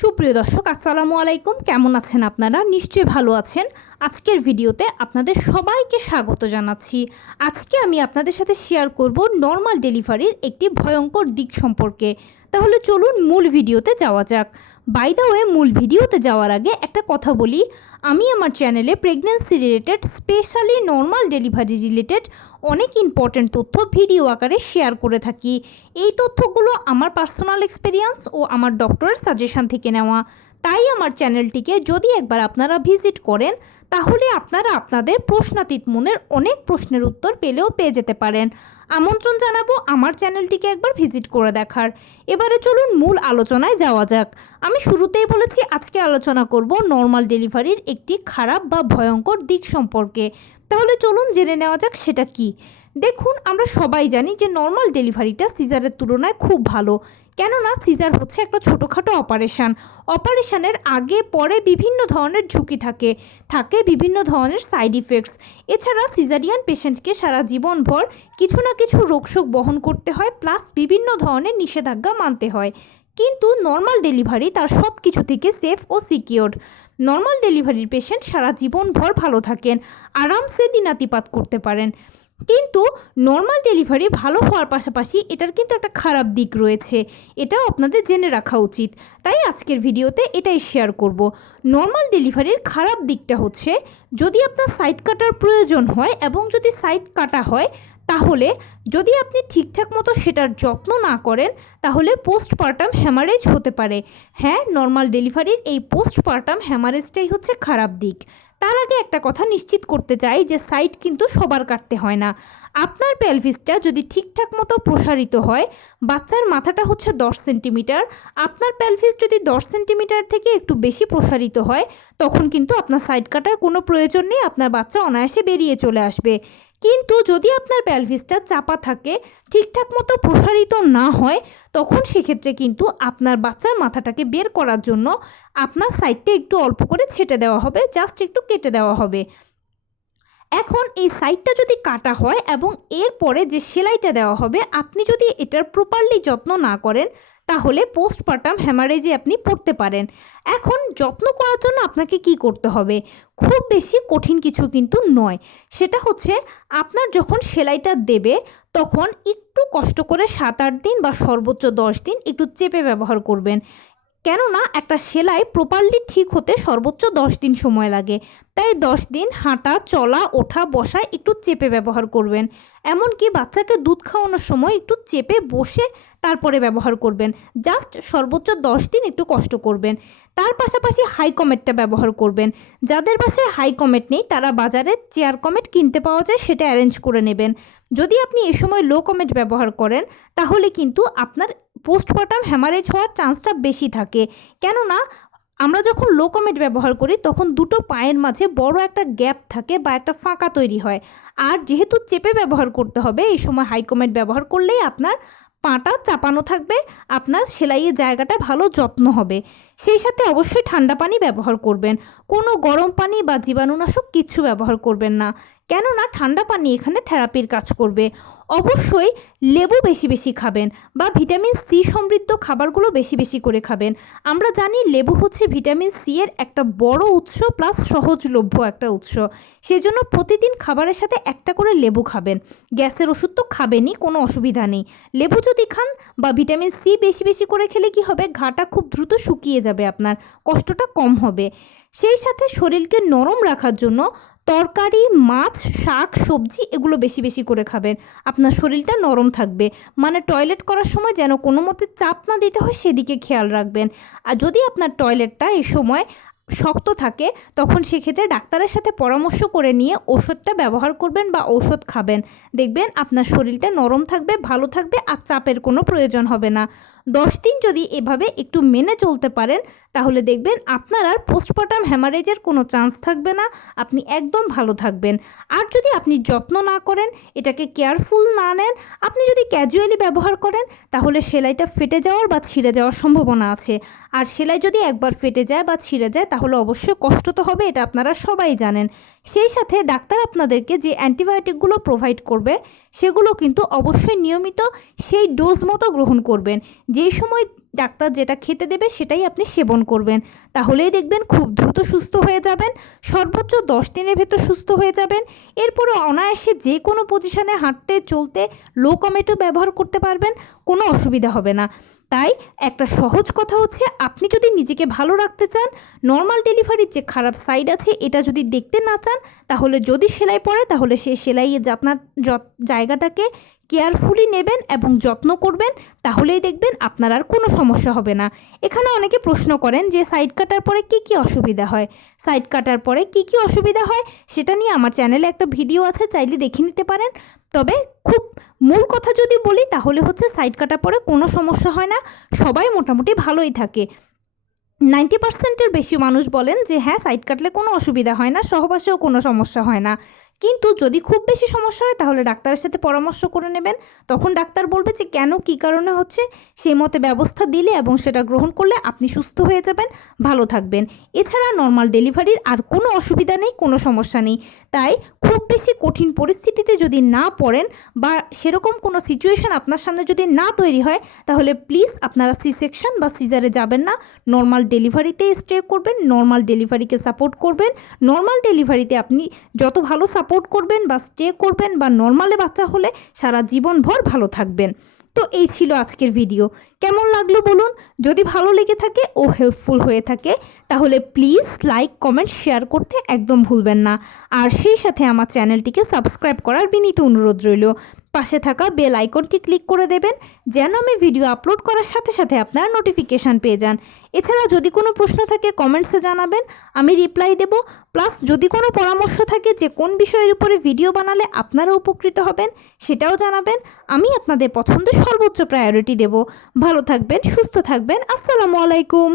সুপ্রিয় দর্শক আসসালামু আলাইকুম, কেমন আছেন আপনারা? নিশ্চয়ই ভালো আছেন। আজকের ভিডিওতে আপনাদের সবাইকে স্বাগত জানাচ্ছি। আজকে আমি আপনাদের সাথে শেয়ার করব নর্মাল ডেলিভারির একটি ভয়ঙ্কর দিক সম্পর্কে। তাহলে চলুন মূল ভিডিওতে যাওয়া যাক। বাই দ্য ওয়ে, মূল ভিডিওতে যাওয়ার আগে একটা কথা বলি, আমি আমার চ্যানেলে pregnancy related, specially normal delivery related অনেক ইম্পর্ট্যান্ট তথ্য ভিডিও আকারে শেয়ার করে থাকি। এই তথ্যগুলো আমার পার্সোনাল এক্সপেরিয়েন্স ও আমার ডক্টরের সাজেশন থেকে নেওয়া। তাই আমার চ্যানেলটিকে যদি একবার আপনারা ভিজিট করেন, তাহলে আপনারা আপনাদের প্রশ্নাতীত মনের অনেক প্রশ্নের উত্তর পেয়ে যেতে পারেন। আমন্ত্রণ জানাবো আমার চ্যানেলটিকে একবার ভিজিট করে দেখার। এবারে চলুন মূল আলোচনায় যাওয়া যাক। আমি শুরুতেই বলেছি আজকে আলোচনা করব নর্মাল ডেলিভারির একটি খারাপ বা ভয়ঙ্কর দিক সম্পর্কে। তাহলে চলুন জেনে নেওয়া যাক সেটা কি। দেখুন, আমরা সবাই জানি যে নর্মাল ডেলিভারিটা সিজারের তুলনায় খুব ভালো। কেননা সিজার হচ্ছে একটা ছোটোখাটো অপারেশনের আগে পরে বিভিন্ন ধরনের ঝুঁকি থাকে বিভিন্ন ধরনের সাইড ইফেক্টস। এছাড়া সিজারিয়ান পেশেন্টকে সারা জীবনভর কিছু না কিছু রোগশোক বহন করতে হয়, প্লাস বিভিন্ন ধরনের নিষেধাজ্ঞা মানতে হয়। কিন্তু নর্মাল ডেলিভারি তার সব কিছু থেকে সেফ ও সিকিওরড। নর্মাল ডেলিভারির পেশেন্ট সারা জীবনভর ভালো থাকেন, আরামসে দিনাতিপাত করতে পারেন। কিন্তু নর্মাল ডেলিভারি ভালো হওয়ার পাশাপাশি এটার কিন্তু একটা খারাপ দিক রয়েছে, এটাও আপনাদের জেনে রাখা উচিত। তাই আজকের ভিডিওতে এটাই শেয়ার করব। নর্মাল ডেলিভারির খারাপ দিকটা হচ্ছে, যদি আপনার সাইড কাটার প্রয়োজন হয় এবং যদি সাইড কাটা হয়, তাহলে যদি আপনি ঠিকঠাক মতো সেটার যত্ন না করেন, তাহলে পোস্টপার্টাম হ্যামারেজ হতে পারে। হ্যাঁ, নর্মাল ডেলিভারির এই পোস্টপার্টাম হ্যামারেজটাই হচ্ছে খারাপ দিক। তার আগে একটা কথা নিশ্চিত করতে চাই যে সাইড কিন্তু সবার কাটতে হয় না। আপনার পেলভিসটা যদি ঠিকঠাক মতো প্রসারিত হয়, বাচ্চার মাথাটা হচ্ছে 10 সেন্টিমিটার, আপনার পেলভিস যদি 10 সেন্টিমিটার থেকে একটু বেশি প্রসারিত হয়, তখন কিন্তু আপনার সাইড কাটার কোনো প্রয়োজন নেই, আপনার বাচ্চা অনায়াসে বেরিয়ে চলে আসবে। কিন্তু যদি আপনার পেলভিসটা চাপা থাকে, ঠিকঠাক মতো প্রসারিত না হয়, তখন সেক্ষেত্রে কিন্তু আপনার বাচ্চার মাথাটাকে বের করার জন্য আপনার সাইডটা একটু অল্প করে ছেটে দেওয়া হবে, জাস্ট একটু কেটে দেওয়া হবে। এখন এই সাইডটা যদি কাটা হয় এবং এরপরে যে সেলাইটা দেওয়া হবে, আপনি যদি এটার প্রপারলি যত্ন না করেন, তাহলে পোস্টপার্টাম হ্যামারেজে আপনি পড়তে পারেন। এখন যত্ন করার জন্য আপনাকে কি করতে হবে? খুব বেশি কঠিন কিছু কিন্তু নয়। সেটা হচ্ছে, আপনার যখন সেলাইটা দেবে তখন একটু কষ্ট করে 7-8 দিন বা সর্বোচ্চ 10 দিন একটু চেপে ব্যবহার করবেন। কেননা একটা সেলাই প্রপারলি ঠিক হতে সর্বোচ্চ 10 দিন সময় লাগে। তাই 10 দিন হাঁটা, চলা, ওঠা, বসায় একটু চেপে ব্যবহার করবেন। এমনকি বাচ্চাকে দুধ খাওয়ানোর সময় একটু চেপে বসে তারপরে ব্যবহার করবেন। জাস্ট সর্বোচ্চ 10 দিন একটু কষ্ট করবেন। তার পাশাপাশি হাই কমেটটা ব্যবহার করবেন। যাদের বাসায় হাই কমেট নেই, তারা বাজারে চেয়ার কমেট কিনতে পাওয়া যায়, সেটা অ্যারেঞ্জ করে নেবেন। যদি আপনি এ সময় লো কমেট ব্যবহার করেন, তাহলে কিন্তু আপনার পোস্টপার্টাম হ্যামারেজ হওয়ার চান্সটা বেশি থাকে। কেননা আমরা যখন লো কমেট ব্যবহার করি, তখন দুটো পায়ের মাঝে বড় একটা গ্যাপ থাকে বা একটা ফাঁকা তৈরি হয়। আর যেহেতু চেপে ব্যবহার করতে হবে, এই সময় হাই কমেট ব্যবহার করলেই আপনার পাটা চাপানো থাকবে, আপনার সেলাইয়ের জায়গাটা ভালো যত্ন হবে। সেই সাথে অবশ্যই ঠান্ডা পানি ব্যবহার করবেন, কোনো গরম পানি বা জীবাণুনাশক কিচ্ছু ব্যবহার করবেন না। কেননা ঠান্ডা পানি এখানে থেরাপির কাজ করবে। অবশ্যই লেবু বেশি বেশি খাবেন বা ভিটামিন সি সমৃদ্ধ খাবারগুলো বেশি বেশি করে খাবেন। আমরা জানি লেবু হচ্ছে ভিটামিন সি এর একটা বড় উৎস, প্লাস সহজলভ্য একটা উৎস। সেজন্য প্রতিদিন খাবারের সাথে একটা করে লেবু খাবেন। গ্যাসের ওষুধ তো খাবেনই, কোনো অসুবিধা নেই। লেবু যদি খান বা ভিটামিন সি বেশি বেশি করে খেলে কি হবে, ঘাটা খুব দ্রুত শুকিয়ে যাবে, আপনার কষ্টটা কম হবে। সেই সাথে শরীরকে নরম রাখার জন্য তরকারি, মাছ, শাক, সবজি এগুলো বেশি বেশি করে খাবেন। আপনার শরীরটা নরম থাকবে, মানে টয়লেট করার সময় যেন কোনো মতে চাপ না দিতে হয়, সেদিকে খেয়াল রাখবেন। আর যদি আপনার টয়লেটটা এই সময় শক্ত থাকে, তখন সেক্ষেত্রে ডাক্তারের সাথে পরামর্শ করে নিয়ে ওষুধটা ব্যবহার করবেন বা ঔষধ খাবেন। দেখবেন আপনার শরীরটা নরম থাকবে, ভালো থাকবে, আর চাপের কোনো প্রয়োজন হবে না। 10 দিন যদি এভাবে একটু মেনে চলতে পারেন, তাহলে দেখবেন আপনার আর পোস্টপার্টাম হ্যামারেজের কোনো চান্স থাকবে না, আপনি একদম ভালো থাকবেন। আর যদি আপনি যত্ন না করেন, এটাকে কেয়ারফুল না নেন, আপনি যদি ক্যাজুয়ালি ব্যবহার করেন, তাহলে সেলাইটা ফেটে যাওয়ার বা ছিঁড়ে যাওয়ার সম্ভাবনা আছে। আর সেলাই যদি একবার ফেটে যায় বা ছিঁড়ে যায়, তাহলে অবশ্যই কষ্ট তো হবে, এটা আপনারা সবাই জানেন। সেই সাথে ডাক্তার আপনাদেরকে যে অ্যান্টিবায়োটিকগুলো প্রোভাইড করবে, সেগুলো কিন্তু অবশ্যই নিয়মিত সেই ডোজ মতো গ্রহণ করবেন। যেই সময় ডাক্তার যেটা খেতে দেবে সেটাই আপনি সেবন করবেন। তাহলেই দেখবেন খুব দ্রুত সুস্থ হয়ে যাবেন, সর্বোচ্চ 10 দিনের ভেতর সুস্থ হয়ে যাবেন। এরপরে অনায়াসে যে কোনো পজিশনে হাঁটতে চলতে লো কমেটো ব্যবহার করতে পারবেন, কোনো অসুবিধা হবে না। তাই একটা সহজ কথা হচ্ছে, আপনি যদি নিজেকে ভালো রাখতে চান, নর্মাল ডেলিভারির যে খারাপ সাইড আছে এটা যদি দেখতে না চান, তাহলে যদি সেলাই পড়ে তাহলে সেই সেলাইয়ের জায়গাটাকে কেয়ারফুলি নেবেন এবং যত্ন করবেন, তাহলেই দেখবেন আপনার আর কোনো সমস্যা হবে না। এখানে অনেকে প্রশ্ন করেন যে সাইড কাটার পরে কি কি অসুবিধা হয়। সাইড কাটার পরে কি কি অসুবিধা হয় সেটা নিয়ে আমার চ্যানেলে একটা ভিডিও আছে, চাইলে দেখে নিতে পারেন। তবে খুব মূল কথা যদি বলি তাহলে হচ্ছে সাইড কাটার পরে কোনো সমস্যা হয় না, সবাই মোটামুটি ভালোই থাকে। 90%-এর বেশি মানুষ বলেন যে হ্যাঁ, সাইড কাটলে কোনো অসুবিধা হয় না, সহবাসেও কোনো সমস্যা হয় না। কিন্তু যদি খুব বেশি সমস্যা হয় তাহলে ডাক্তারের সাথে পরামর্শ করে নেবেন। তখন ডাক্তার বলবে যে কেন, কী কারণে হচ্ছে, সেই মতে ব্যবস্থা দিলে এবং সেটা গ্রহণ করলে আপনি সুস্থ হয়ে যাবেন, ভালো থাকবেন। এছাড়া নর্মাল ডেলিভারির আর কোনো অসুবিধা নেই, কোনো সমস্যা নেই। তাই খুব বেশি কঠিন পরিস্থিতিতে যদি না পড়েন বা সেরকম কোনো সিচুয়েশান আপনার সামনে যদি না তৈরি হয়, তাহলে প্লিজ আপনারা সি সেকশন বা সিজারে যাবেন না, নর্মাল ডেলিভারিতে স্টে করবেন, নর্মাল ডেলিভারিকে সাপোর্ট করবেন। নর্মাল ডেলিভারিতে আপনি যত ভালো সাপোর্ট করবেন বা স্টে করবেন বা নর্মালে বাচ্চা হলে সারা জীবনভর ভালো থাকবেন। তো এই ছিল আজকের ভিডিও। কেমন লাগলো বলুন? যদি ভালো লেগে থাকে ও হেল্পফুল হয়ে থাকে তাহলে প্লিজ লাইক, কমেন্ট, শেয়ার করতে একদম ভুলবেন না। আর সেই সাথে আমার চ্যানেলটিকে সাবস্ক্রাইব করার বিনীত অনুরোধ রইল। পাশে থাকা বেল আইকনটি ক্লিক করে দেবেন যেন আমি ভিডিও আপলোড করার সাথে সাথে আপনারা নোটিফিকেশান পেয়ে যান। এছাড়া যদি কোনো প্রশ্ন থাকে কমেন্টসে জানাবেন, আমি রিপ্লাই দেব। প্লাস যদি কোনো পরামর্শ থাকে যে কোন বিষয়ের উপরে ভিডিও বানালে আপনারা উপকৃত হবেন সেটাও জানাবেন, আমি আপনাদের পছন্দের সর্বোচ্চ প্রায়োরিটি দেব। ভালো থাকবেন, সুস্থ থাকবেন। আসসালামু আলাইকুম।